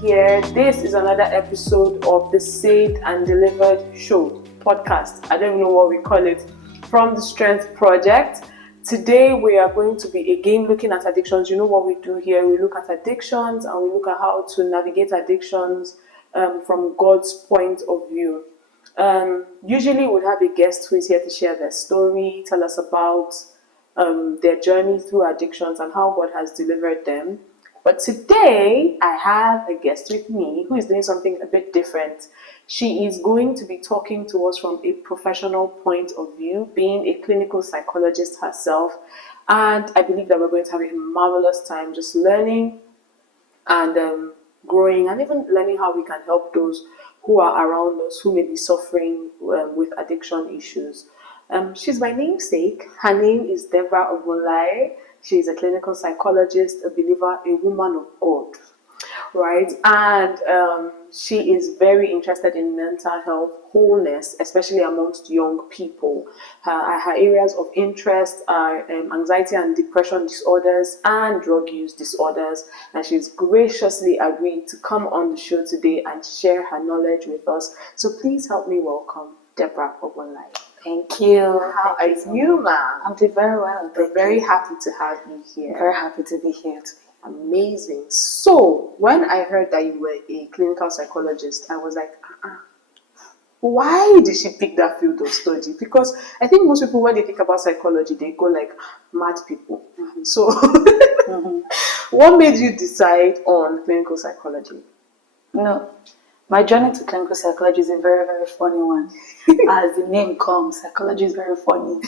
here. This is another episode of the Saved and Delivered Show podcast. I don't know what we call it, from the Strength Project. Today we are going to be again looking at addictions. You know what we do here? We look at addictions and we look at how to navigate addictions from God's point of view. Usually we'd have a guest who is here to share their story, tell us about their journey through addictions and how God has delivered them. But today, I have a guest with me who is doing something a bit different. She is going to be talking to us from a professional point of view, being a clinical psychologist herself. And I believe that we're going to have a marvelous time just learning and growing, and even learning how we can help those who are around us who may be suffering with addiction issues. She's my namesake. Her name is Deborah Ogbonlaiye. She is a clinical psychologist, a believer, a woman of God, right? And she is very interested in mental health, wholeness, especially amongst young people. Her areas of interest are anxiety and depression disorders and drug use disorders. And she's graciously agreed to come on the show today and share her knowledge with us. So please help me welcome Deborah Ogbonlaiye. Thank you. How are you, ma'am? I'm doing very well. I'm very happy to have you here. Very happy to be here today. Amazing. So, when I heard that you were a clinical psychologist, I was like, why did she pick that field of study? Because I think most people, when they think about psychology, they go like mad people. Mm-hmm. So, what made you decide on clinical psychology? No. My journey to clinical psychology is a very, very funny one. As the name comes, psychology is very funny.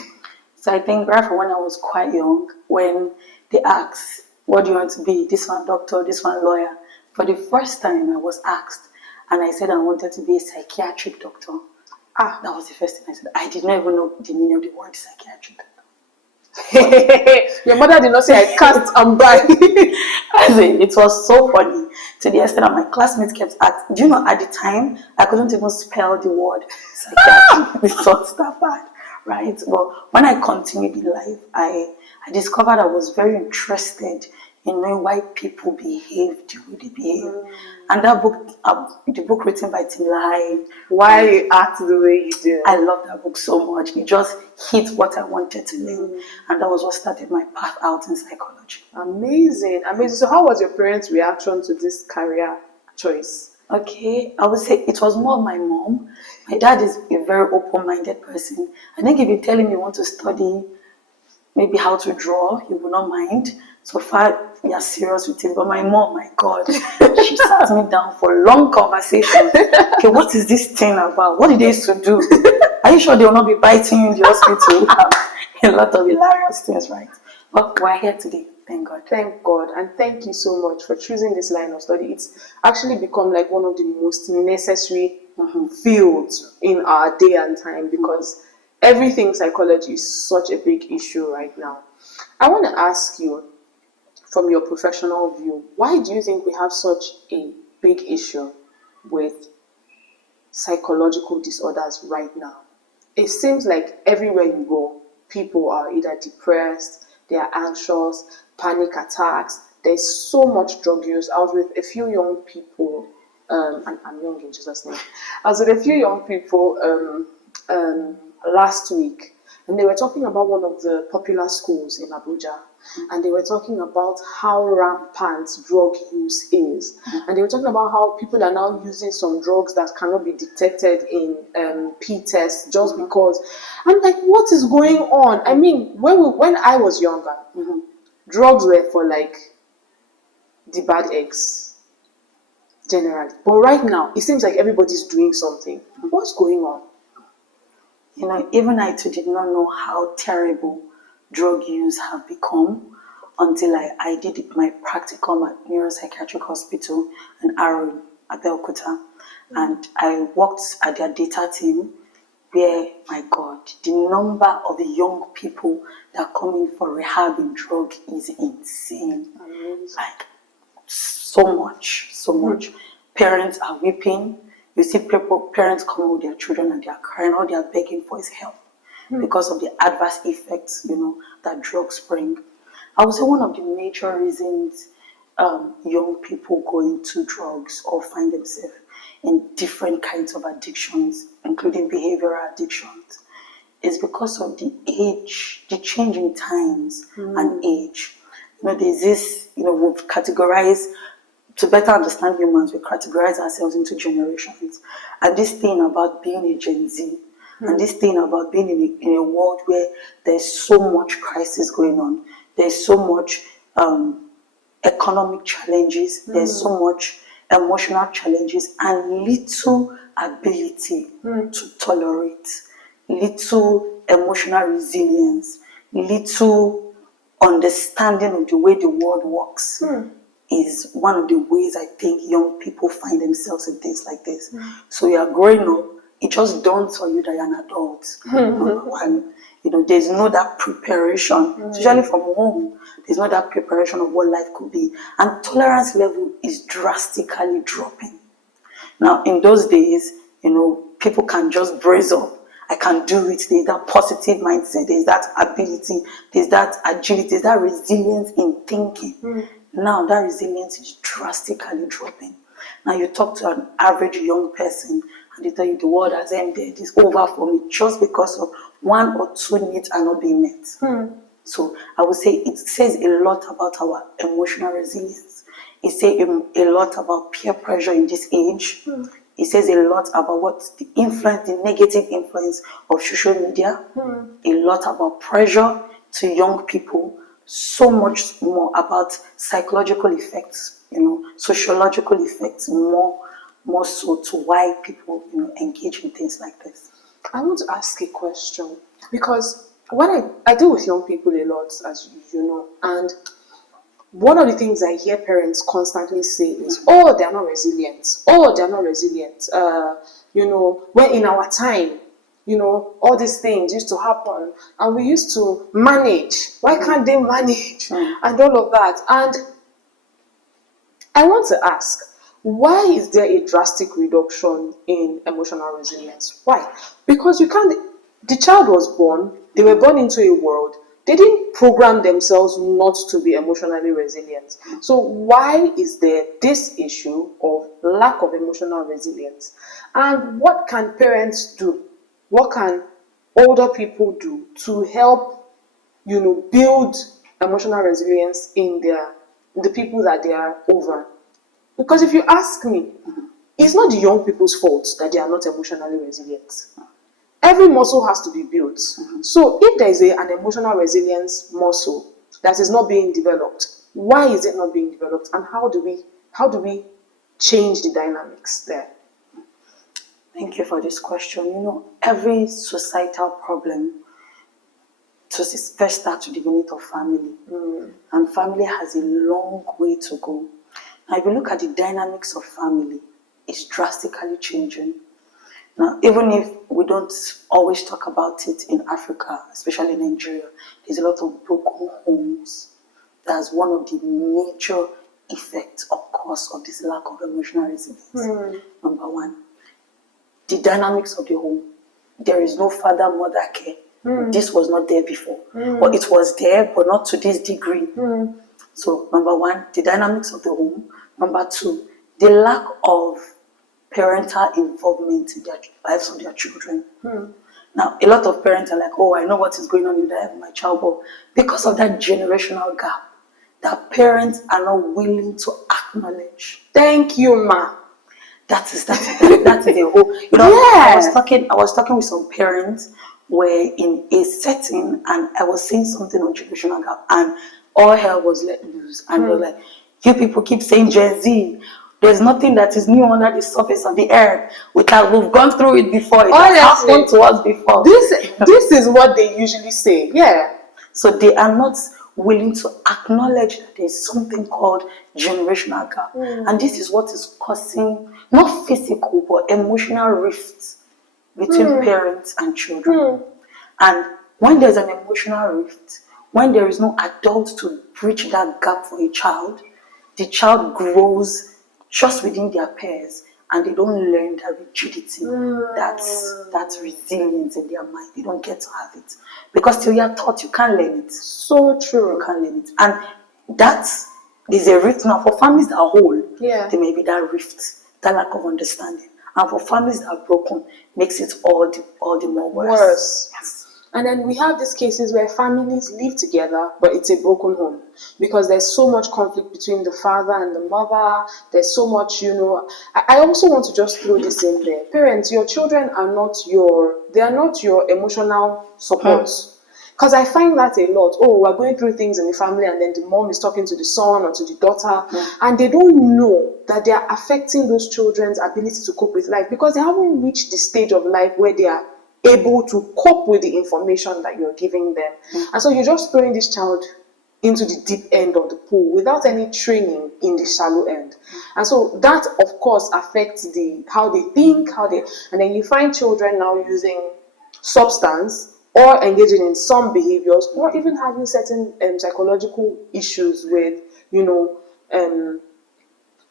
So I think right from when I was quite young, when they asked, what do you want to be? This one doctor, this one lawyer. For the first time I was asked, and I said I wanted to be a psychiatric doctor. That was the first thing I said. I did not even know the meaning of the word psychiatric doctor. Your mother did not say I cast and buy. It was so funny to the extent that my classmates kept asking. Do you know, at the time I couldn't even spell the word psychiatry. It was that bad, right? Well, when I continued in life, I discovered I was very interested in knowing why people behave the way they behave. And that book, the book written by Tim LaHaye, Why You Act the Way You Do. I love that book so much. It just hit what I wanted to learn. And that was what started my path out in psychology. Amazing. So how was your parents' reaction to this career choice? Okay, I would say it was more my mom. My dad is a very open-minded person. I think if you tell him you want to study maybe how to draw, he will not mind. So far, we are serious with it. But my mom, my God, she sat me down for long conversations. Okay, what is this thing about? What did they used to do? Are you sure they will not be biting you in the hospital? A lot of hilarious things, right? But we're here today. Thank God. Thank God. And thank you so much for choosing this line of study. It's actually become like one of the most necessary fields in our day and time, because everything psychology is such a big issue right now. I want to ask you, from your professional view, why do you think we have such a big issue with psychological disorders right now? It seems like everywhere you go, people are either depressed, they are anxious, panic attacks. There's so much drug use. I was with a few young people, and I'm young in Jesus' name. I was with a few young people last week, and they were talking about one of the popular schools in Abuja. And they were talking about how rampant drug use is. And they were talking about how people are now using some drugs that cannot be detected in P-tests just because. I'm like, what is going on? I mean, when I was younger, drugs were for like the bad eggs, generally. But right now, it seems like everybody's doing something. What's going on? You know, even I too did not know how terrible drug use have become until I did my practicum at Neuropsychiatric Hospital in Aro, Abeokuta. And I worked at their data team where, my God, the number of young people that come in for rehab in drug is insane. Like, so much. Parents are weeping. You see parents come with their children and they are crying. All they are begging for is help because of the adverse effects, that drugs bring. I would say one of the major reasons young people go into drugs or find themselves in different kinds of addictions, including behavioral addictions, is because of the age, the change in times and age. There's this, we've categorized, to better understand humans, we categorize ourselves into generations. And this thing about being a Gen Z, and this thing about being in a world where there's so much crisis going on, there's so much economic challenges, there's so much emotional challenges, and little ability to tolerate, little emotional resilience, little understanding of the way the world works is one of the ways I think young people find themselves in things like this. So you are growing up, it just dawns on you that you're an adult. Number one, there's no that preparation, especially from home. There's no that preparation of what life could be, and tolerance level is drastically dropping. Now, in those days, people can just brace up. I can do it. There's that positive mindset. There's that ability. There's that agility. There's that resilience in thinking. Now, that resilience is drastically dropping. Now, you talk to an average young person, and they tell you the world has ended. It's over for me just because of one or two needs are not being met. So I would say it says a lot about our emotional resilience. It says a lot about peer pressure in this age. It says a lot about what the influence, the negative influence of social media. A lot about pressure to young people. So much more about psychological effects, sociological effects, more so to why people, engage in things like this. I want to ask a question, because when I deal with young people a lot, as you know, and one of the things I hear parents constantly say is, "Oh, they're not resilient. Oh, they're not resilient." When in our time, all these things used to happen, and we used to manage. Why can't they manage? And all of that. And I want to ask, why is there a drastic reduction in emotional resilience? Why? Because the child was born, they were born into a world, they didn't program themselves not to be emotionally resilient. So why is there this issue of lack of emotional resilience? And what can parents do? What can older people do to help, build emotional resilience in the people that they are over? Because if you ask me, it's not the young people's fault that they are not emotionally resilient. Every muscle has to be built. So if there is an emotional resilience muscle that is not being developed, why is it not being developed? And how do we change the dynamics there? Thank you for this question. Every societal problem first starts with the unit of family. And family has a long way to go. Now, if you look at the dynamics of family, it's drastically changing. Now, even if we don't always talk about it in Africa, especially in Nigeria, there's a lot of broken homes. That's one of the major effects or cause of this lack of emotional resilience. Number one, the dynamics of the home. There is no father-mother care. This was not there before. Or it was there, but not to this degree. So, number one, the dynamics of the home. Number two, the lack of parental involvement in the lives of their children. Now, a lot of parents are like, "Oh, I know what is going on in the life of my child," but because of that generational gap, that parents are not willing to acknowledge. Thank you, ma. That is the whole. I was talking with some parents where in a setting, and I was saying something on generational gap, and all hell was let loose, and they were like, "You people keep saying Gen Z. There's nothing that is new under the surface of the earth. We've gone through it before. It has happened to us before." This is what they usually say. Yeah. So they are not willing to acknowledge that there's something called generational gap. And this is what is causing, not physical, but emotional rifts between parents and children. And when there's an emotional rift, when there is no adult to bridge that gap for a child, the child grows just within their peers, and they don't learn that rigidity, that resilience in their mind. They don't get to have it. Because till you're taught, you can't learn it. So true. You can't learn it. And that there's a rift now. For families that are whole, Yeah. there may be that rift, that lack of understanding. And for families that are broken, makes it all the more worse. Yes. And then we have these cases where families live together, but it's a broken home because there's so much conflict between the father and the mother. There's so much, I also want to just throw this in there. Parents, your children are not your emotional support. Because I find that a lot. Oh, we're going through things in the family, and then the mom is talking to the son or to the daughter, and they don't know that they are affecting those children's ability to cope with life because they haven't reached the stage of life where they are able to cope with the information that you're giving them. And so you're just throwing this child into the deep end of the pool without any training in the shallow end. And so that, of course, affects how they think, and then you find children now using substance or engaging in some behaviors or even having certain psychological issues with,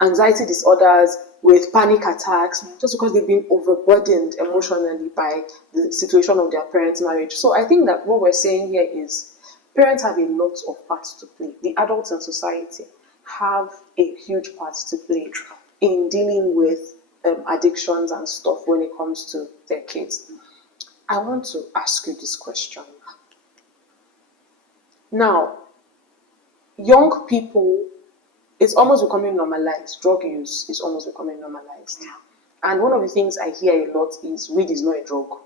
anxiety disorders, with panic attacks, just because they've been overburdened emotionally by the situation of their parents' marriage. So I think that what we're saying here is parents have a lot of parts to play. The adults in society have a huge part to play in dealing with addictions and stuff when it comes to their kids. I want to ask you this question. Now, young people, it's almost becoming normalized. Drug use is almost becoming normalized. And one of the things I hear a lot is weed is not a drug.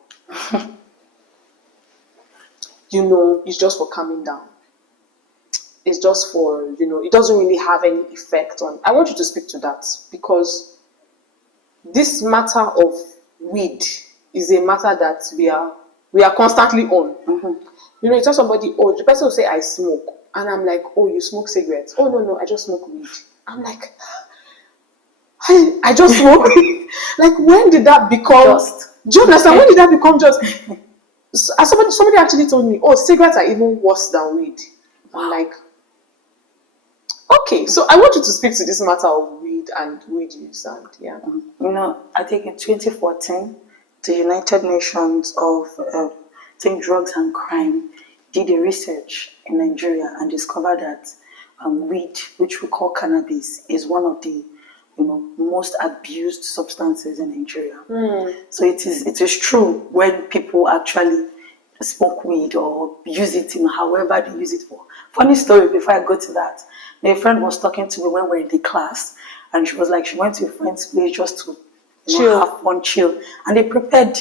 It's just for calming down. It's just for, it doesn't really have any effect on. I want you to speak to that because this matter of weed is a matter that we are constantly on. You tell somebody, oh, the person will say, I smoke. And I'm like, oh, you smoke cigarettes? Oh, no, I just smoke weed. I'm like, I just smoke weed. Like, when did that become do you understand? When did that become just? Somebody actually told me, oh, cigarettes are even worse than weed. I'm like, okay, so I want you to speak to this matter of weed and weed use and I think in 2014, the United Nations of Drugs and Crime did a research in Nigeria and discovered that weed, which we call cannabis, is one of the most abused substances in Nigeria. So it is true when people actually smoke weed or use it in however they use it for. Funny story before I go to that. My friend was talking to me when we were in the class, and she was like, she went to a friend's place just to have fun, chill, and they prepared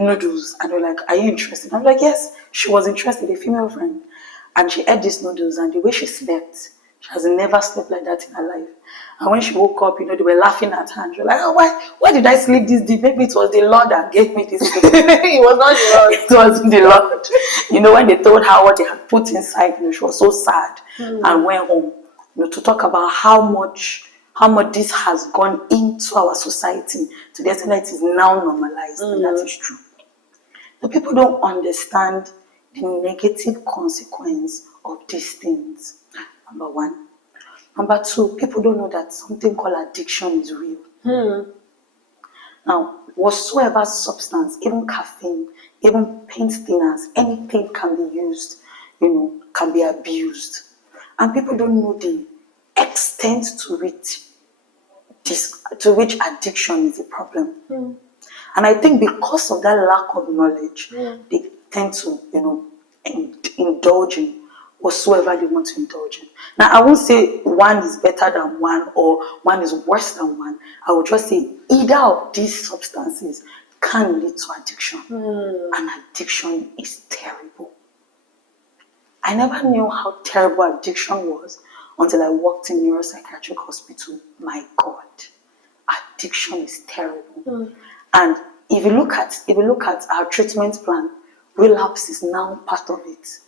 noodles, and they were like, are you interested? I'm like, yes. She was interested, a female friend, and she ate these noodles, and the way she slept, she has never slept like that in her life. And when she woke up, they were laughing at her, and she was like, oh, why did I sleep this deep? Maybe it was the Lord that gave me this sleep. It was not the Lord. It wasn't the Lord. When they told her what they had put inside, she was so sad and went home to talk about how much this has gone into our society to the extent that it is now normalized, and that is true. The people don't understand the negative consequence of these things, number one. Number two, people don't know that something called addiction is real. Now, whatsoever substance, even caffeine, even paint thinners, anything can be used, can be abused. And people don't know the extent to which addiction is a problem. And I think because of that lack of knowledge, they tend to, indulge in whatsoever they want to indulge in. Now, I won't say one is better than one or one is worse than one. I would just say either of these substances can lead to addiction. And addiction is terrible. I never knew how terrible addiction was until I worked in neuropsychiatric hospital. My God, addiction is terrible. And if you look at our treatment plan, relapse is now part of it.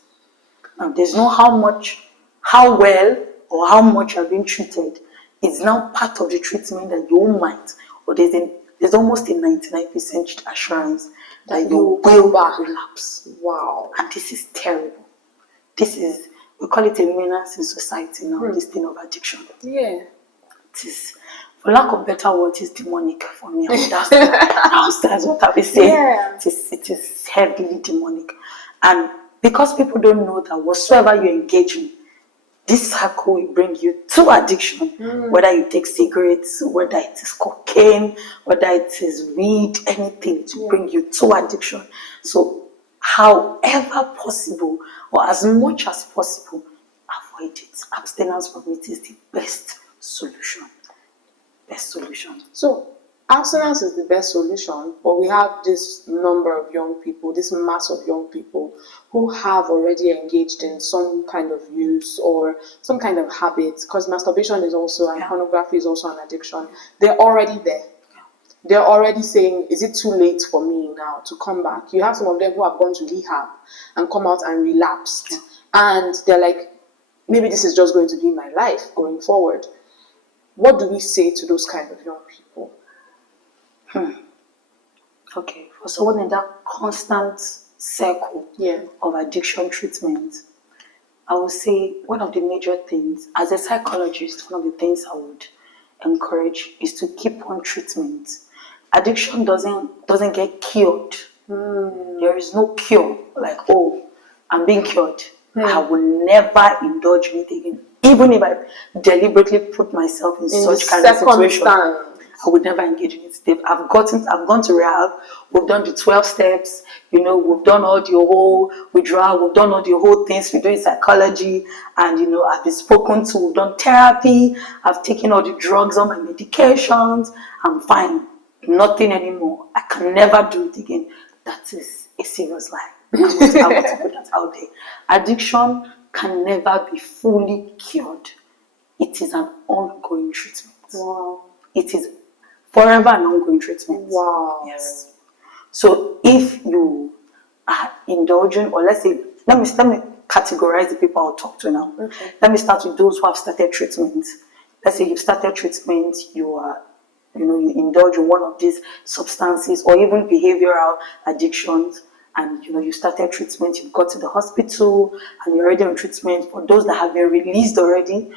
Now, there's no how well or how much you're being treated. It's now part of the treatment that you might, or there's almost a 99% assurance that you will relapse. Wow. And this is terrible. We call it a menace in society now, this thing of addiction. Yeah. It is, for lack of better word, it's demonic for me. That's what I will say. Yeah. It is heavily demonic. And because people don't know that whatsoever you engage in, this cycle will bring you to addiction, whether you take cigarettes, whether it is cocaine, whether it is weed, anything to bring you to addiction. So however possible, or as much as possible, avoid it. Abstinence from it is the best solution. Best solution. So abstinence is the best solution, but we have this number of young people, this mass of young people who have already engaged in some kind of use or some kind of habit, because masturbation is also, and pornography is also an addiction. They're already there. They're already saying, is it too late for me now to come back? You have some of them who have gone to rehab and come out and relapsed. And they're like, maybe this is just going to be my life going forward. What do we say to those kind of young people? Okay, for someone in that constant circle of addiction treatment, I would say one of the major things, as a psychologist, one of the things I would encourage is to keep on treatment. Addiction doesn't get cured. There is no cure, like, oh, I'm being cured. I will never indulge in it again. Even if I deliberately put myself in such kind of situation, I would never engage in it. I've gone to rehab. We've done the 12 steps. We've done all the whole withdrawal. We've done all the whole things we do in psychology. And, I've been spoken to. We've done therapy. I've taken all the drugs, all my medications. I'm fine. Nothing anymore. I can never do it again. That is a serious lie. I want to put that out there. Addiction can never be fully cured. It is an ongoing treatment. Wow. It is forever an ongoing treatment. Wow. Yes. So if you are indulging, or let's say, let me categorize the people I'll talk to now. Okay. Let me start with those who have started treatment. Let's say you've started treatment, you indulge in one of these substances or even behavioral addictions, and you started treatment, you've got to the hospital, and you're already on treatment. For those that have been released already,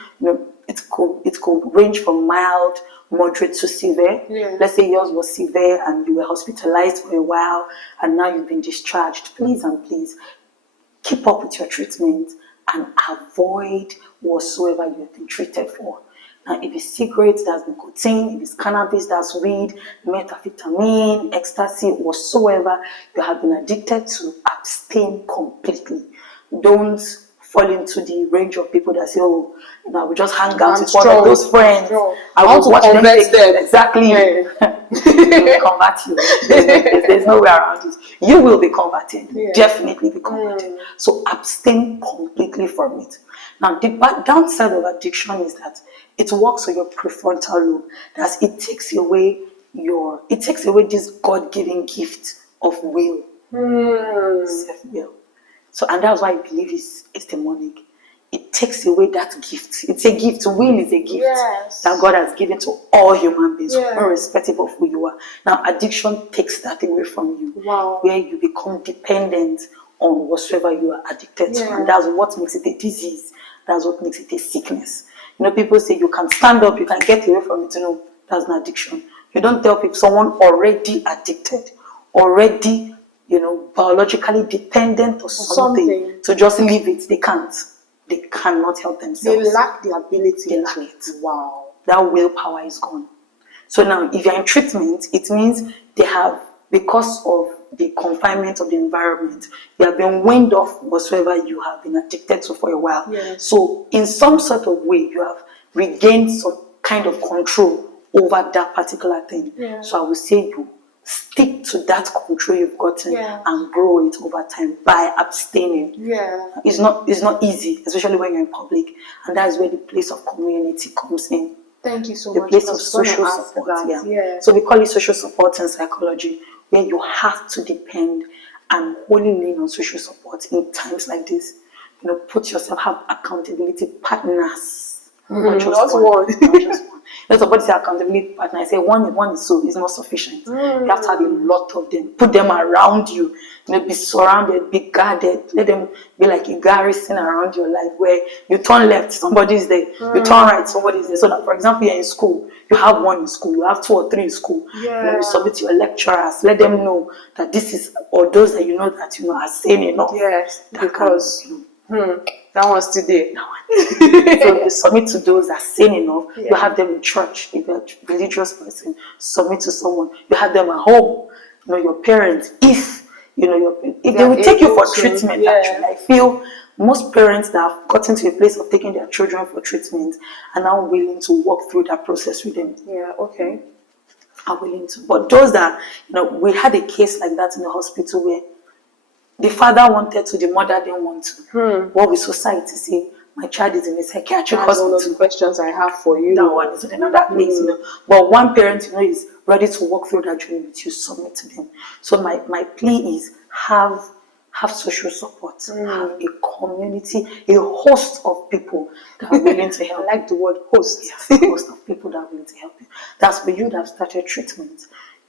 it could range from mild, moderate to severe. Yeah. Let's say yours was severe and you were hospitalized for a while and now you've been discharged. Please keep up with your treatment and avoid whatsoever you have been treated for. Now, if it's cigarettes, that's nicotine. If it's cannabis, that's weed, methamphetamine, ecstasy, whatsoever you have been addicted to, abstain completely. Don't fall into the range of people that say, oh, we just hang out with one of those friends. I want to watch them. Exactly. They will convert you. There's no way around it. You will be converted. Yeah. Definitely be converted. So abstain completely from it. Now, the downside of addiction is that it works on your prefrontal lobe. That it takes away this God-given gift of will, self-will. So, and that's why I believe it's demonic. It takes away that gift. It's a gift. Will is a gift that God has given to all human beings, irrespective of who you are. Now, addiction takes that away from you, where you become dependent on whatsoever you are addicted to, and that's what makes it a disease. That's what makes it a sickness. People say you can stand up, you can get away from it. No, that's an addiction. You don't tell people, someone already addicted, already, biologically dependent or something, to just leave it. They can't. They cannot help themselves. They lack the ability. They lack it. Wow. That willpower is gone. So now, if you're in treatment, it means they have, because of the confinement of the environment, you have been weaned off whatsoever you have been addicted to for a while. Yes. So in some sort of way, you have regained some kind of control over that particular thing. Yeah. So I would say you stick to that control you've gotten and grow it over time by abstaining. Yeah. It's not easy, especially when you're in public, and that is where the place of community comes in. Thank you so the much. The place of social support. So we call it social support in psychology, where you have to depend and wholly lean on social support in times like this. Put yourself, have accountability partners. Not just one. Not just one. Somebody say accountability partner. I say one is not sufficient. You have to have a lot of them. Put them around you. Be surrounded, be guarded. Let them be like a garrison around your life, where you turn left, somebody's there. You turn right, somebody's there. So that, for example, you're in school, you have one in school, you have 2 or 3 in school. You submit to your lecturers. Let them know that this is, or those that that are saying enough. Yes, because That one's today. So you submit to those that are sane enough. Yeah. You have them in church. If you're a religious person, submit to someone. You have them at home. Your parents. If if they will take you for treatment, actually, I feel most parents that have gotten to a place of taking their children for treatment are now willing to walk through that process with them. Yeah. Okay. Are willing to. But those that we had a case like that in the hospital where the father wanted to, the mother didn't want to. What will society say? My child is in a psychiatric hospital. That's one of the questions I have for you. That one is in another place, But one parent, is ready to walk through that journey with you, submit to them. So my plea is have social support, have a community, a host of people that are willing to help. I like the word host. Yes, a host of people that are willing to help you. That's for you that have started treatment.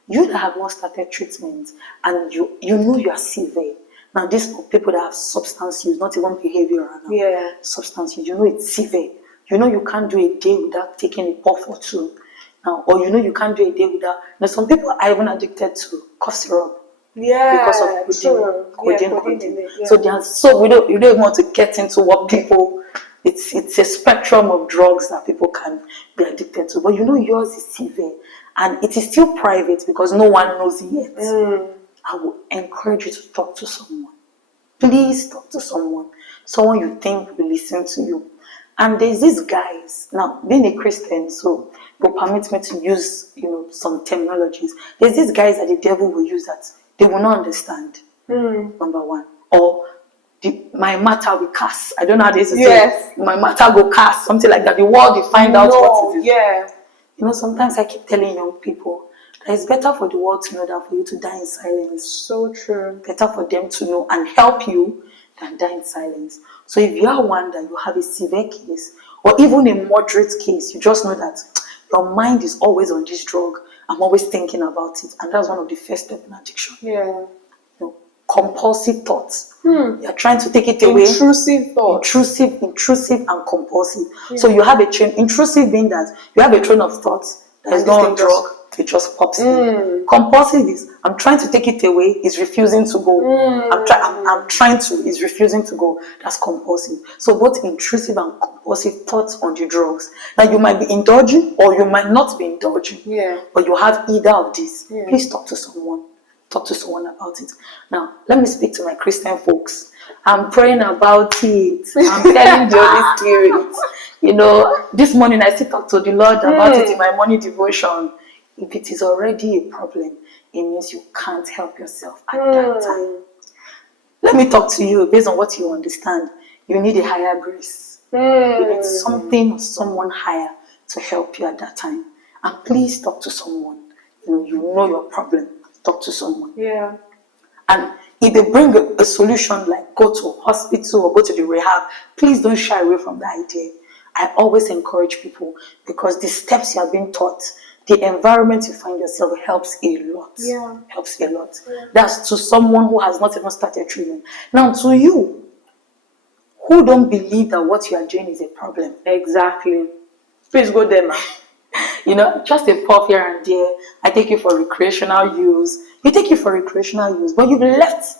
You that have not started treatment and you know you are severe. Now, these people that have substance use, not even behavioral, substance use, it's severe. You can't do a day without taking a puff or two. Now, or you can't do a day without. Now, some people are even addicted to cough syrup. Because of codeine content. Yeah. So we don't even want to get into what people. It's a spectrum of drugs that people can be addicted to. But yours is severe, and it is still private because no one knows it yet. I will encourage you to talk to someone. Please talk to someone you think will listen to you. And there's these guys, now being a Christian, so it will permit me to use some terminologies. There's these guys that the devil will use that they will not understand. Number one. Or my matter will cast. I don't know how this is. Yes. My matter will cast, something like that. The world will find out what it is. Yeah. Sometimes I keep telling young people, it's better for the world to know than for you to die in silence. So true. Better for them to know and help you than die in silence. So if you are one that you have a severe case or even a moderate case, you just know that your mind is always on this drug. I'm always thinking about it. And that's one of the first steps in addiction. Yeah. Compulsive thoughts. You're trying to take it away. Intrusive thoughts. Intrusive and compulsive. Yeah. So you have a train, intrusive being that you have a train of thoughts that is not a drug. It just pops in. Compulsive is, I'm trying to take it away, it's refusing to go. I'm trying to, it's refusing to go. That's compulsive. So both intrusive and compulsive thoughts on the drugs. Now you might be indulging or you might not be indulging. Yeah. But you have either of these. Yeah. Please talk to someone. Talk to someone about it. Now, let me speak to my Christian folks. I'm praying about it. I'm telling the Holy Spirit. This morning I still talk to the Lord about it in my morning devotion. If it is already a problem, it means you can't help yourself at that time. Let me talk to you based on what you understand. You need a higher grace. You need something or someone higher to help you at that time. And please talk to someone. You know your problem. Talk to someone. Yeah. And if they bring a solution like go to a hospital or go to the rehab, please don't shy away from the idea. I always encourage people because the steps you have been taught, the environment you find yourself helps a lot. Yeah. Helps a lot. Yeah. That's to someone who has not even started treatment. Now to you, who don't believe that what you are doing is a problem. Exactly. Please go there, man. Just a puff here and there. I take you for recreational use. You take it for recreational use, but you've left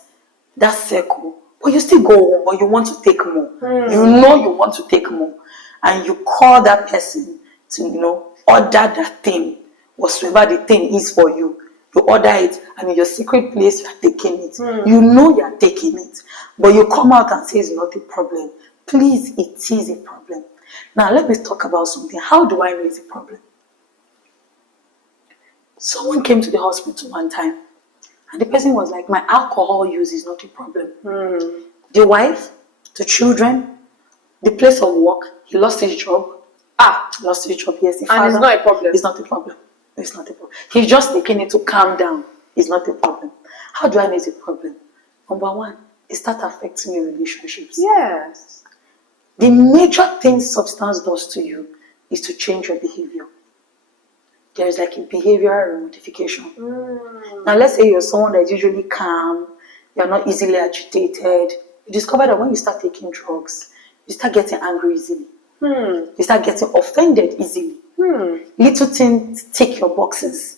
that circle. But you still go home, but you want to take more. You know you want to take more. And you call that person to, order that thing, whatsoever the thing is for you. You order it, and in your secret place, you are taking it. You know you are taking it. But you come out and say it's not a problem. Please, it is a problem. Now, let me talk about something. How do I know it's a problem? Someone came to the hospital one time, and the person was like, my alcohol use is not a problem. The wife, the children, the place of work, he lost his job. Lost his job, yes. And it's not a problem. It's not a problem. It's not a problem. He's just taking it to calm down. It's not a problem. How do I know it's a problem? Number one, it starts affecting your relationships. Yes. The major thing substance does to you is to change your behavior. There is like a behavioral modification. Now, let's say you're someone that's usually calm, you're not easily agitated. You discover that when you start taking drugs, you start getting angry easily. You start getting offended easily. Little things tick your boxes.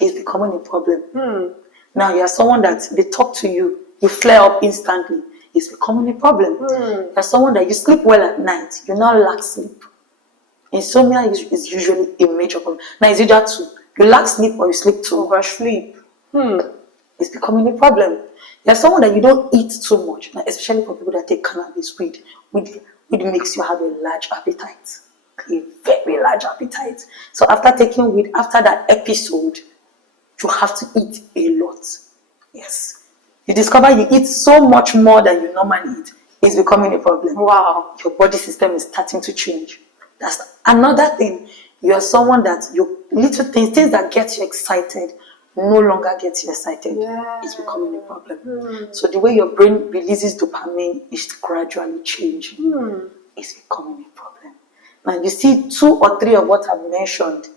It's becoming a problem. Now, you're someone that they talk to you, you flare up instantly. it's becoming a problem. There's someone that you sleep well at night, you now lack sleep. Insomnia is usually a major problem. Now, is it that too? You lack sleep or you sleep too much? Oversleep. It's becoming a problem. There's someone that you don't eat too much, now, especially for people that take cannabis, weed makes you have a large appetite. A very large appetite. So after taking weed, after that episode, you have to eat a lot. Yes. You discover you eat so much more than you normally eat. It's becoming a problem. Wow. Your body system is starting to change. That's another thing. You're someone that little things that get you excited no longer get you excited. Yeah. It's becoming a problem. So the way your brain releases dopamine is gradually changing. It's becoming a problem. Now you see 2 or 3 of what I've mentioned,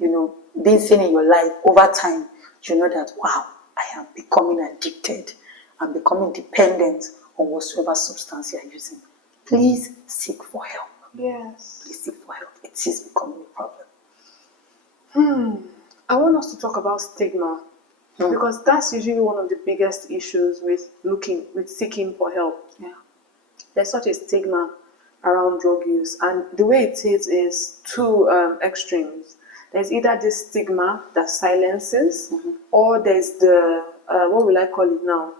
being seen in your life over time, you know that, wow, I am becoming addicted. I'm becoming dependent on whatsoever substance you're using. Please seek for help. Yes. Please seek for help. It is becoming a problem. I want us to talk about stigma, because that's usually one of the biggest issues with seeking for help. Yeah. There's such a stigma around drug use, and the way it is 2 extremes. There's either this stigma that silences, or there's the what will I call it now?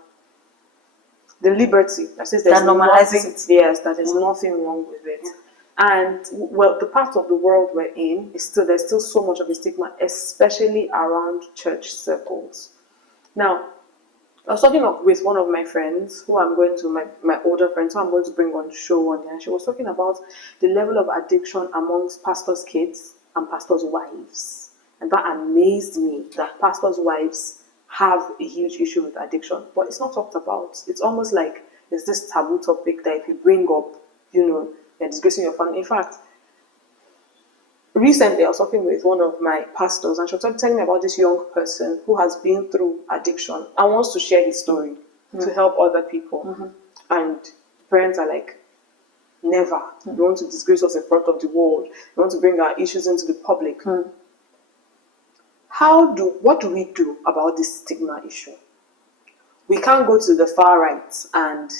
The liberty that says there's that normalizes nothing, yes, that there's nothing wrong with it. Yeah. And the part of the world we're in there's still so much of a stigma, especially around church circles. Now, I was talking with one of my friends, who I'm going to, my older friends, who I'm going to bring on the show one day, and she was talking about the level of addiction amongst pastors' kids and pastors' wives. And that amazed me, that pastors' wives have a huge issue with addiction, but it's not talked about. It's almost like there's this taboo topic that if you bring up, you're disgracing your family. In fact, recently I was talking with one of my pastors, and she was telling me about this young person who has been through addiction and wants to share his story to help other people. And parents are like, never. You want to disgrace us in front of the world. You want to bring our issues into the public. What do we do about this stigma issue? We can't go to the far right and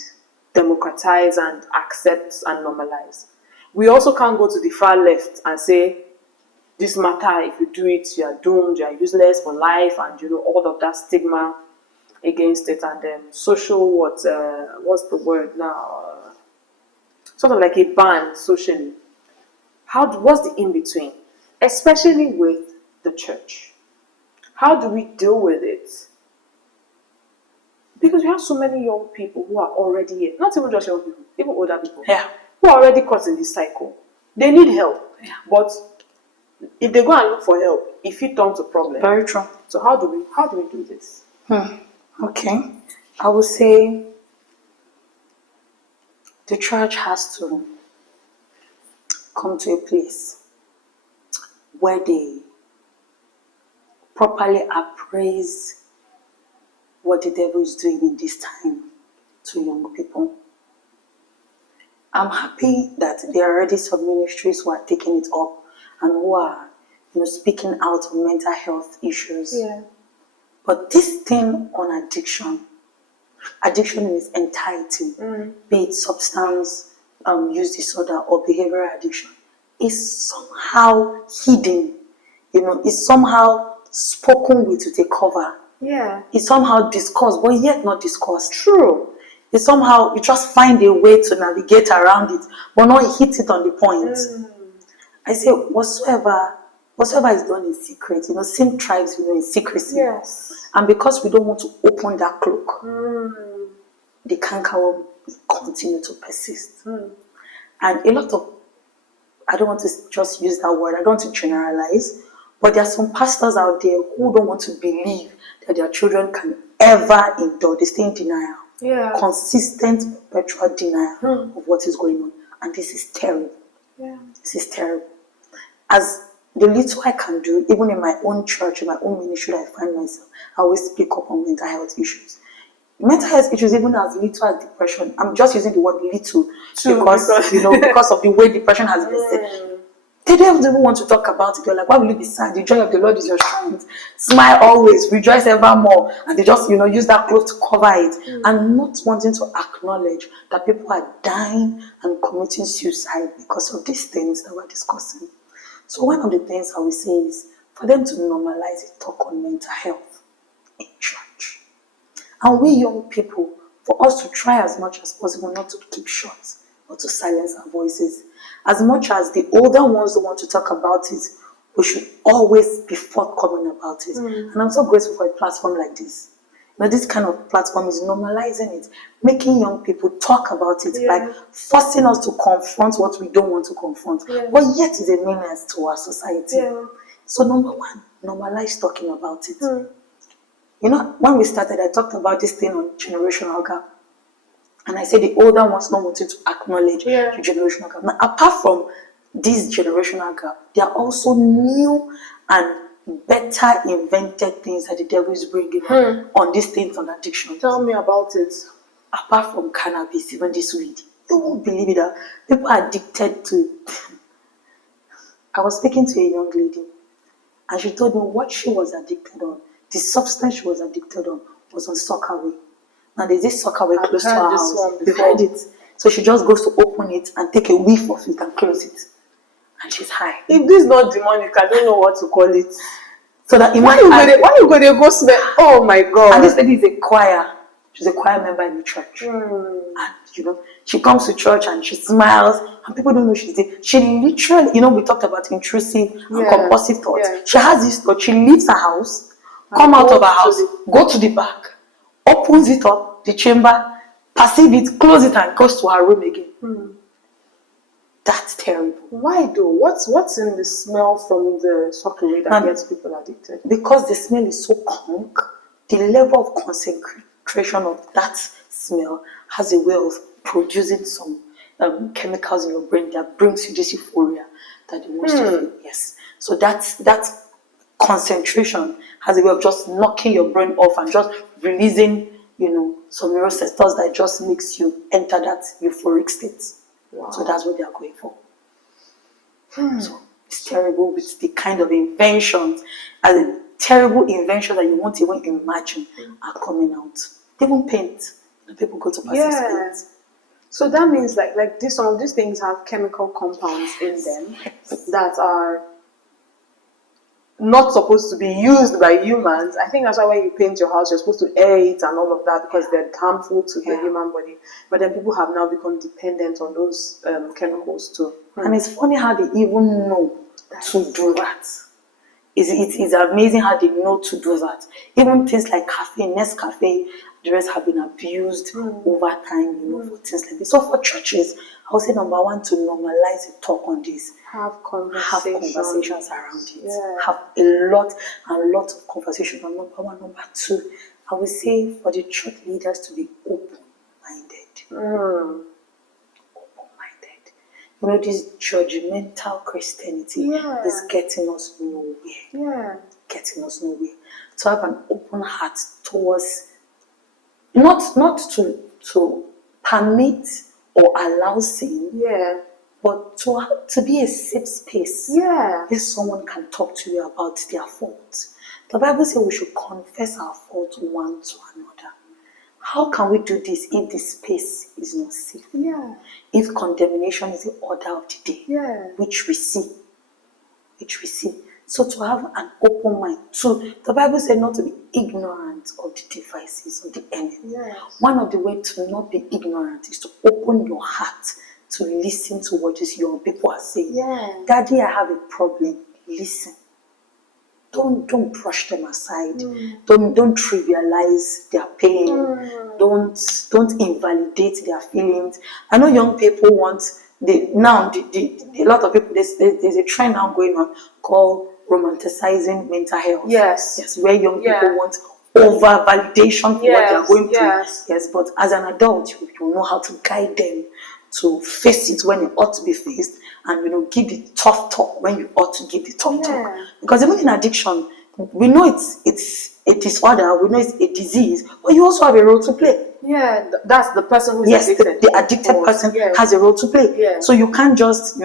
democratize and accept and normalize. We also can't go to the far left and say, this matter, if you do it, you are doomed, you are useless for life, and all of that stigma against it. And social, what's the word now? Sort of like a ban socially. What's the in-between? Especially with the church. How do we deal with it? Because we have so many young people who are already here, not even just young people, even older people, who are already caught in this cycle. They need help, but if they go and look for help, it turns to problem. Very true. So how do we do this? Okay, I would say the church has to come to a place where they properly appraise what the devil is doing in this time to young people. I'm happy that there are already some ministries who are taking it up and who are, speaking out on mental health issues. Yeah. But this thing on addiction in its entirety, be it substance use disorder or behavioral addiction, is somehow hidden. Is somehow spoken with a cover. Yeah. It's somehow discussed, but yet not discussed. True. It's somehow you just find a way to navigate around it, but not hit it on the point. I say whatsoever is done in secret, sin thrives, in secrecy. Yes. And because we don't want to open that cloak, the cankerworm will continue to persist. And a lot of, I don't want to just use that word, I don't want to generalize, but there are some pastors out there who don't want to believe that their children can ever indulge. They stay in denial. Yeah. Consistent, perpetual denial of what is going on. And this is terrible. Yeah. This is terrible. As the little I can do, even in my own church, in my own ministry, I find myself, I always speak up on mental health issues. Mental health issues, even as little as depression, I'm just using the word little because of the way depression has been said. They don't even want to talk about it. They're like, why will you be sad? The joy of the Lord is your strength. Smile always, rejoice evermore. And they just, use that cloth to cover it. And not wanting to acknowledge that people are dying and committing suicide because of these things that we're discussing. So one of the things I will say is for them to normalize it, talk on mental health in church. And we young people, for us to try as much as possible not to keep short, not to silence our voices. As much as the older ones don't want to talk about it, we should always be forthcoming about it. And I'm so grateful for a platform like this. This kind of platform is normalizing it, making young people talk about it, like forcing us to confront what we don't want to confront, but yet is a menace to our society. So number one, normalize talking about it. When we started, I talked about this thing on generational gap. And I said the older ones not wanting to acknowledge the generational gap. Now, apart from this generational gap, there are also new and better invented things that the devil is bringing on these things on addiction. Tell me about it. Apart from cannabis, even this weed, you won't believe it that people are addicted to. I was speaking to a young lady, and she told me what she was addicted on. The substance she was addicted on was on Sockaway. Now there's this Sockaway close to her house. You heard it. So she just goes to open it and take a whiff of it and close it. And she's high. If this is not demonic, I don't know what to call it. So that why you going to go smell? Oh my God. And this lady is a choir. She's a choir member in the church. And she comes to church and she smiles and people don't know she's there. She literally, we talked about intrusive and compulsive thoughts. She has this thought. She leaves her house, come out of her house, go to the back, opens it up, the chamber, perceive it, close it, and goes to her room again. That's terrible. Why though? What's in the smell from the Sockaway that gets people addicted? Because the smell is so conk, the level of concentration of that smell has a way of producing some chemicals in your brain that brings you this euphoria that you want to feel. Yes. So that concentration has a way of just knocking your brain off and just releasing, some neuroreceptors that just makes you enter that euphoric state. Wow. So that's what they are going for. So it's terrible with the kind of inventions, terrible inventions that you won't even imagine are coming out. Even paint. People go to paint. So that means like some of these things have chemical compounds in them that are not supposed to be used by humans. I think that's why when you paint your house, you're supposed to air it and all of that because they're harmful to the human body. But then people have now become dependent on those chemicals too. And it's funny how they even know to do that. It's amazing how they know to do that. Even things like caffeine, Nescafe, the rest have been abused over time, for things like this. So for churches, I would say number one, to normalize the talk on this. Have conversations around it. Have a lot of conversations on number one. Number two, I would say for the church leaders to be open-minded. Open-minded. This judgmental Christianity is getting us nowhere. Getting us nowhere. To have an open heart towards, not to permit or allow sin, but to be a safe space where someone can talk to you about their faults. The Bible says we should confess our faults one to another. How can we do this if the space is not safe? If condemnation is the order of the day, which we see. So to have an open mind. So the Bible said not to be ignorant of the devices of the enemy. One of the ways to not be ignorant is to open your heart to listen to what these young people are saying. Daddy, I have a problem. Listen. Don't brush them aside. Don't trivialize their pain. Don't invalidate their feelings. I know young people want a lot of people. There's a trend now going on called romanticizing mental health. Yes, where young people want over validation for what they are going through. Yes, but as an adult, you know how to guide them to face it when it ought to be faced, and give the tough talk when you ought to give the tough talk. Because even in addiction, we know it's a disorder, we know it's a disease, but you also have a role to play. That's the person who's addicted. The addicted person has a role to play. So you can't just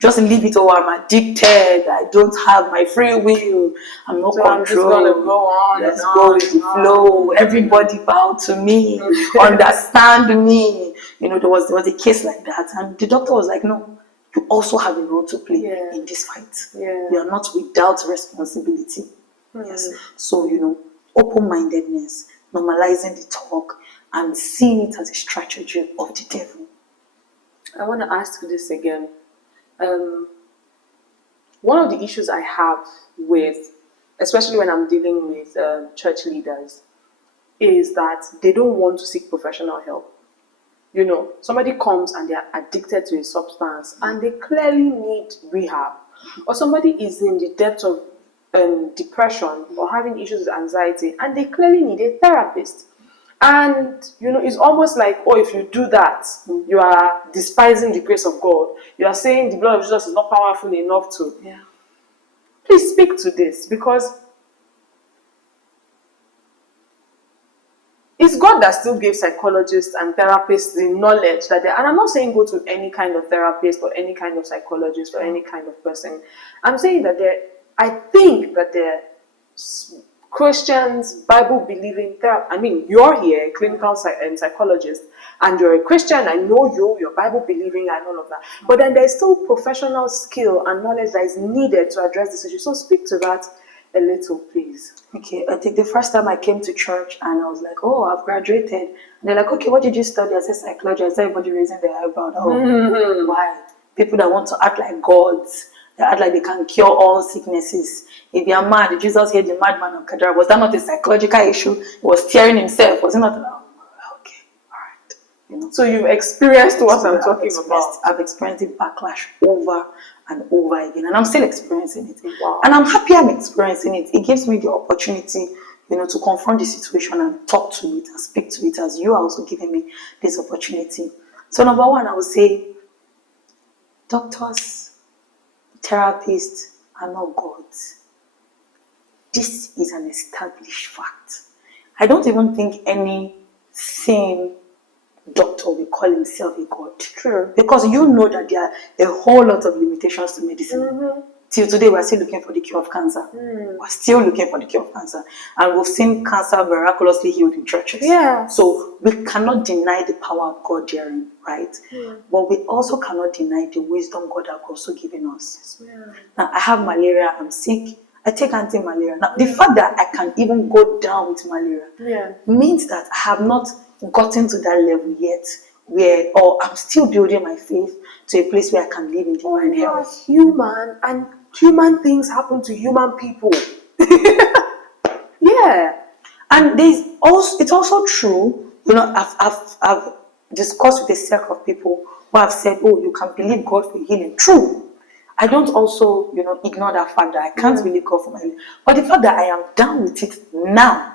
just leave it. Oh, I'm addicted. I don't have my free will. I'm not So I'm just gonna go on. Let's go with the flow. Everybody bow to me. Understand me. There was a case like that, and the doctor was like, "No, you also have a role to play in this fight. You are not without responsibility." Yes. So open-mindedness, normalizing the talk, and seeing it as a strategy of the devil. I want to ask this again. One of the issues I have with, especially when I'm dealing with church leaders, is that they don't want to seek professional help. Somebody comes and they're addicted to a substance and they clearly need rehab. Or somebody is in the depths of depression or having issues with anxiety and they clearly need a therapist. And it's almost like, if you do that, you are despising the grace of God. You are saying the blood of Jesus is not powerful enough to. Yeah. Please speak to this, because it's God that still gave psychologists and therapists the knowledge that and I'm not saying go to any kind of therapist or any kind of psychologist or any kind of person. I'm saying that I think that they're Christians, Bible-believing therapists. You're here, a clinical psychologist, and you're a Christian. I know you're Bible-believing and all of that. But then there's still professional skill and knowledge that is needed to address this issue. So speak to that a little, please. Okay, I think the first time I came to church and I was like, "Oh, I've graduated." And they're like, "Okay, what did you study?" I said, "Psychology." I said, everybody raising their eyebrow. Why? People that want to act like gods. They act like they can cure all sicknesses. If you are mad, Jesus healed the madman of Gadara. Was that not a psychological issue? He was tearing himself. Was it not? Okay, all right. So you've experienced what I'm talking about. I've experienced the backlash over and over again, and I'm still experiencing it. Wow. And I'm happy I'm experiencing it. It gives me the opportunity, to confront the situation and talk to it and speak to it, as you are also giving me this opportunity. So number one, I would say, doctors, therapists are not gods. This is an established fact. I don't even think any sane doctor will call himself a god. True. Because that there are a whole lot of limitations to medicine. Till today, we're still looking for the cure of cancer. We're still looking for the cure of cancer. And we've seen cancer miraculously healed in churches. Yeah. So we cannot deny the power of God therein, right? But we also cannot deny the wisdom God has also given us. Now, I have malaria, I'm sick. I take anti-malaria. Now, the fact that I can even go down with malaria means that I have not gotten to that level yet, or I'm still building my faith to a place where I can live in divine health. Human, and human things happen to human people. And it's also true. I've discussed with a set of people who have said, "Oh, you can believe God for healing." True. I don't also, ignore that fact that I can't believe God for my healing. But the fact that I am down with it now,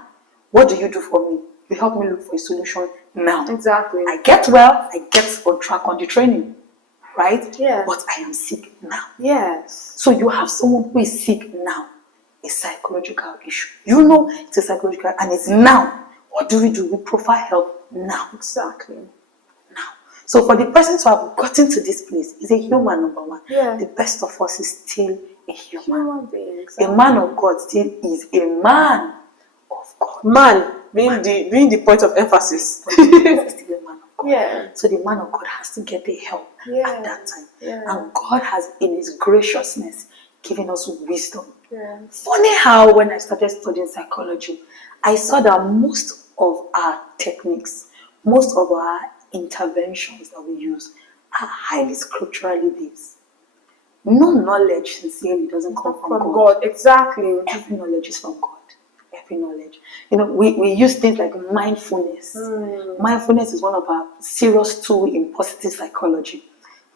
what do you do for me? You help me look for a solution now. Exactly. I get well, I get on track on the training, right? Yeah. But I am sick now. Yes. So you have someone who is sick now, a psychological issue. It's a psychological, and it's now. What do? We provide help now. Exactly. Now. So for the person to have gotten to this place, is a human, number one. Yeah. The best of us is still a human being. Exactly. A man of God still is a man of God. Man being the point of emphasis. Still a man of God. Yeah. So the man of God has to get the help at that time. Yeah. And God has, in His graciousness, given us wisdom. Yeah. Funny how when I started studying psychology, I saw that most of our techniques, most of our interventions that we use are highly scripturally based. No knowledge sincerely doesn't come from God. Exactly. Every knowledge is from God. Every knowledge. We use things like mindfulness. Mindfulness is one of our serious tools in positive psychology.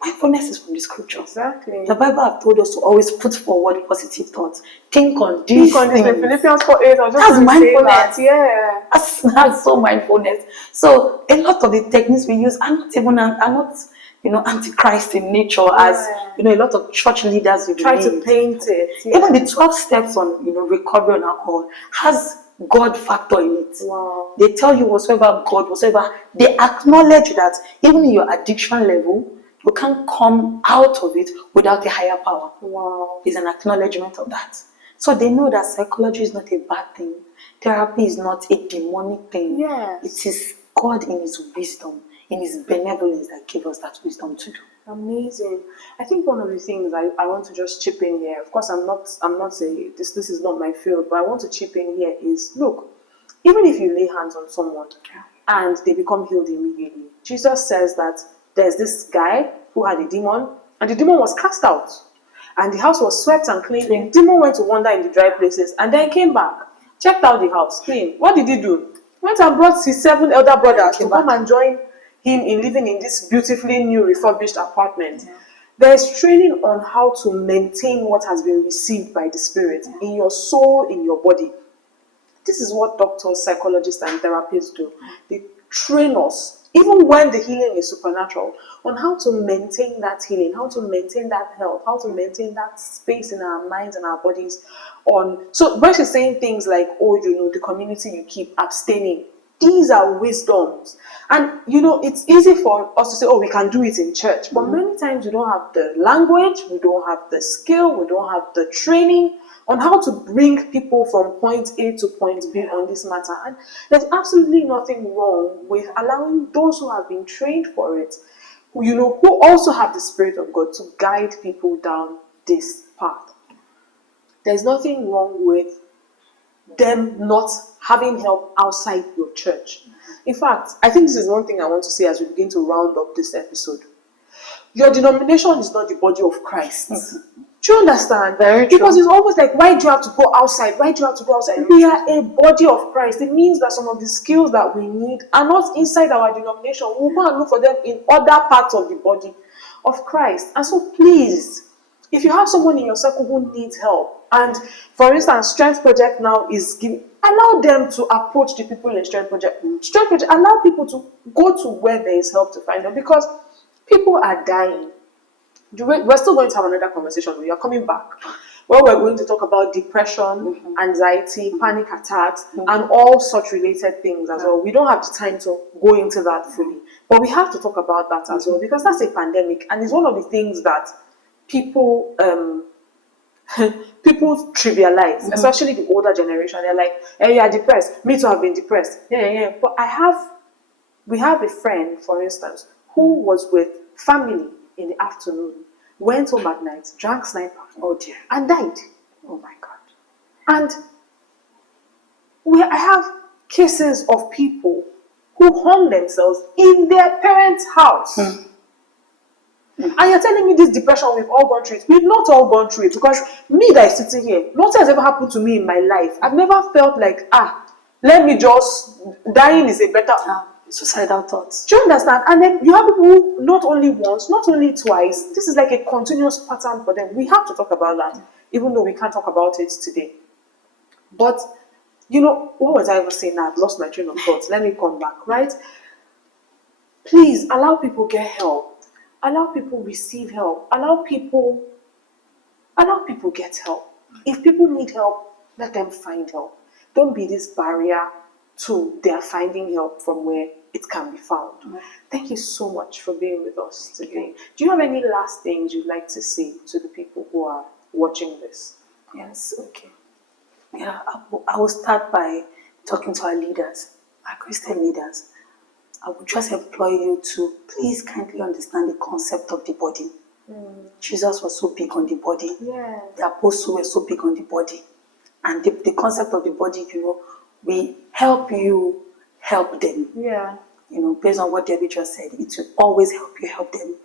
Mindfulness is from the scripture. Exactly. The Bible has told us to always put forward positive thoughts. Think on these things. Philippians 4:8. That's mindfulness. Yeah. That's so mindfulness. So a lot of the techniques we use are not antichrist in nature, as a lot of church leaders try to paint it. Yeah. Even the 12 steps on recovery on alcohol has God factor in it. Wow. They tell you whatsoever, they acknowledge that even in your addiction level, You can't come out of it without a higher power. Wow. It's an acknowledgement of that. So they know that psychology is not a bad thing. Therapy is not a demonic thing. Yes. It is God in His wisdom, in His benevolence that gave us that wisdom to do. Amazing. I think one of the things I want to just chip in here, of course I'm not this is not my field, but I want to chip in here is, look, even if you lay hands on someone and they become healed immediately, Jesus says that there's this guy who had a demon, and the demon was cast out, and the house was swept and cleaned. The demon went to wander in the dry places and then came back, checked out the house, clean. What did he do? Went and brought his 7 elder brothers to come and join him in living in this beautifully new refurbished apartment. There's training on how to maintain what has been received by the Spirit in your soul, in your body. This is what doctors, psychologists, and therapists do. They train us, even when the healing is supernatural, on how to maintain that healing, how to maintain that health, how to maintain that space in our minds and our bodies. So when she's saying things like, oh, the community you keep, abstaining, these are wisdoms. And it's easy for us to say, oh, we can do it in church. But many times we don't have the language, we don't have the skill, we don't have the training on how to bring people from point A to point B on this matter. And there's absolutely nothing wrong with allowing those who have been trained for it, who also have the Spirit of God, to guide people down this path. There's nothing wrong with them not having help outside your church. In fact, I think this is one thing I want to say as we begin to round up this episode. Your denomination is not the body of Christ. Do you understand? Very true. Because it's always like, why do you have to go outside? Why do you have to go outside? We are a body of Christ. It means that some of the skills that we need are not inside our denomination. We'll go and look for them in other parts of the body of Christ. And so please, if you have someone in your circle who needs help, and for instance, Strength Project now is giving, allow them to approach the people in Strength Project. Strength Project, allow people to go to where there is help to find them, because people are dying. We're still going to have another conversation. We are coming back where we're going to talk about depression, anxiety, panic attacks, and all such related things as well. We don't have the time to go into that fully, but we have to talk about that as well, because that's a pandemic, and it's one of the things that people trivialize, especially the older generation. They're like, hey, you are depressed. Me too, have been depressed. Yeah. But we have a friend, for instance, who was with family in the afternoon, went home at night, drank sniper, oh dear, and died. Oh my God. And I have cases of people who hung themselves in their parents' house. And you're telling me this depression, we've all gone through it. We've not all gone through it, because me that is sitting here, nothing has ever happened to me in my life. I've never felt like, let me just, dying is a better... Suicidal thoughts. Do you understand? And then you have people who, not only once, not only twice, this is like a continuous pattern for them. We have to talk about that, even though we can't talk about it today. But, what was I ever saying now? I've lost my train of thought. Let me come back, right? Please, allow people get help. Allow people receive help. Allow people get help. If people need help, let them find help. Don't be this barrier to their finding help from where it can be found. Thank you so much for being with us today. Do you have any last things you'd like to say to the people who are watching this? Yes, okay. Yeah, I will start by talking to our leaders, our Christian leaders. I would just employ you to please kindly understand the concept of the body. Jesus was so big on the body. Yeah. The apostles were so big on the body. And the concept of the body, we help you help them. Yeah. Based on what Debbie just said, it will always help you help them.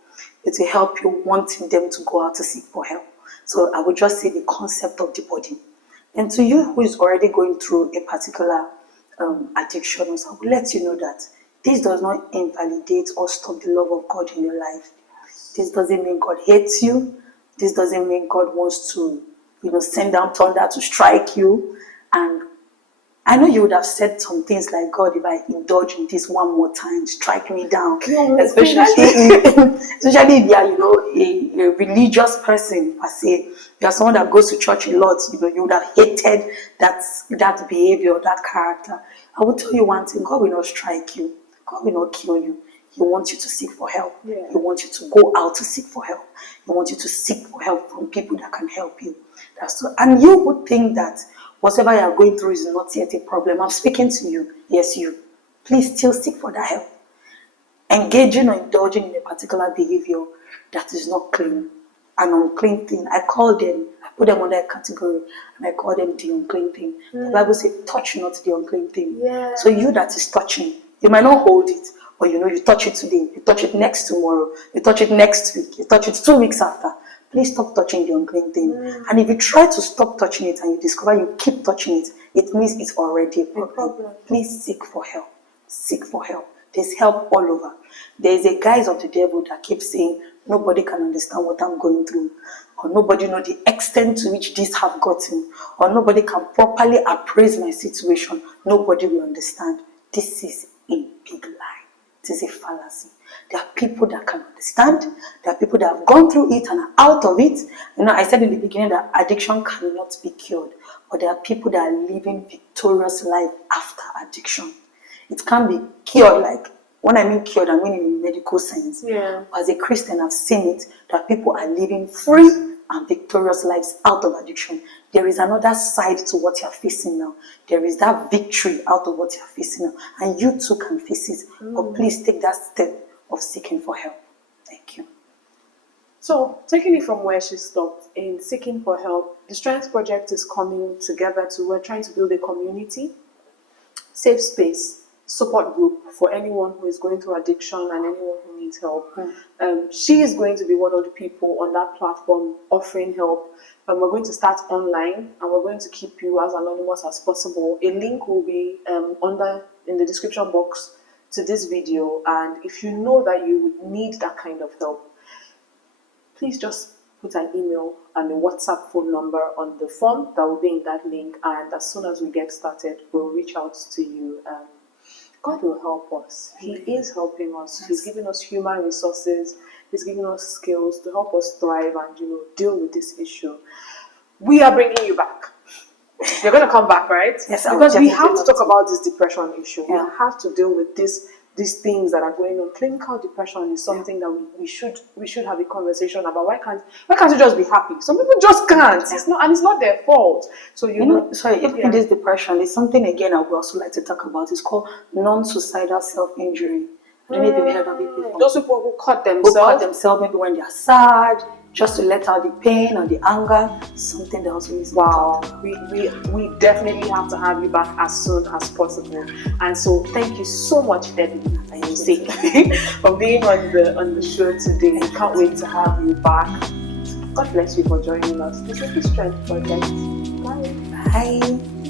It will help you wanting them to go out to seek for help. So I would just say the concept of the body. And to you who is already going through a particular addiction, I will let you know that this does not invalidate or stop the love of God in your life. This doesn't mean God hates you. This doesn't mean God wants to, send down thunder to strike you. And I know you would have said some things like, God, if I indulge in this one more time, strike me down. Especially if you are, a religious person, per se. You are someone that goes to church a lot, you would have hated that behavior, that character. I will tell you one thing, God will not strike you. God will not kill you. He wants you to seek for help. Yeah. He wants you to go out to seek for help. He wants you to seek for help from people that can help you. And you would think that whatever you are going through is not yet a problem. I'm speaking to you. Yes, you. Please still seek for that help. Engaging or indulging in a particular behavior that is not clean, an unclean thing. I call them, I put them under a category, and I call them the unclean thing. The Bible says, touch not the unclean thing. Yeah. So you that is touching, you might not hold it, but you touch it today, you touch it next tomorrow, you touch it next week, you touch it 2 weeks after. Please stop touching the unclean thing. And if you try to stop touching it and you discover you keep touching it, it means it's already a problem. Please seek for help. Seek for help. There's help all over. There's a guise of the devil that keeps saying, nobody can understand what I'm going through, or nobody know the extent to which this have gotten, or nobody can properly appraise my situation. Nobody will understand. This is a big lie. It is a fallacy. There are people that can understand. There are people that have gone through it and are out of it. I said in the beginning that addiction cannot be cured, but there are people that are living victorious life after addiction. It can be cured, like, when I mean cured, I mean in medical sense. Yeah. As a Christian, I've seen it, that people are living free and victorious lives out of addiction. There is another side to what you're facing now. There is that victory out of what you're facing now. And you too can face it. But please take that step of seeking for help. Thank you. So, taking it from where she stopped in seeking for help, the Strength Project is coming together we're trying to build a community, safe space, support group for anyone who is going through addiction and anyone who needs help. She is going to be one of the people on that platform offering help. We're going to start online, and we're going to keep you as anonymous as possible. A link will be in the description box to this video, and if you know that you would need that kind of help, please just put an email and a WhatsApp phone number on the form that will be in that link, and as soon as we get started, we'll reach out to you. God will help us. He is helping us. He's giving us human resources. He's giving us skills to help us thrive and deal with this issue. We are bringing you back. You're going to come back, right? Yes, because we have to talk about this depression issue. Yeah. We have to deal with these things that are going on. Clinical depression is something that we should have a conversation about. Why can't you just be happy? Some people just can't. It's not their fault. So even this depression is something again I would also like to talk about. It's called non-suicidal self-injury. I don't know if you've heard of it before. Those people who cut themselves maybe when they are sad, just to let out the pain or the anger. Something that also is we definitely have to have you back as soon as possible. And so thank you so much, Debbie, for being on the show today. We can't wait to have you back. God bless you for joining us. This is the Strength Project. Bye. Bye.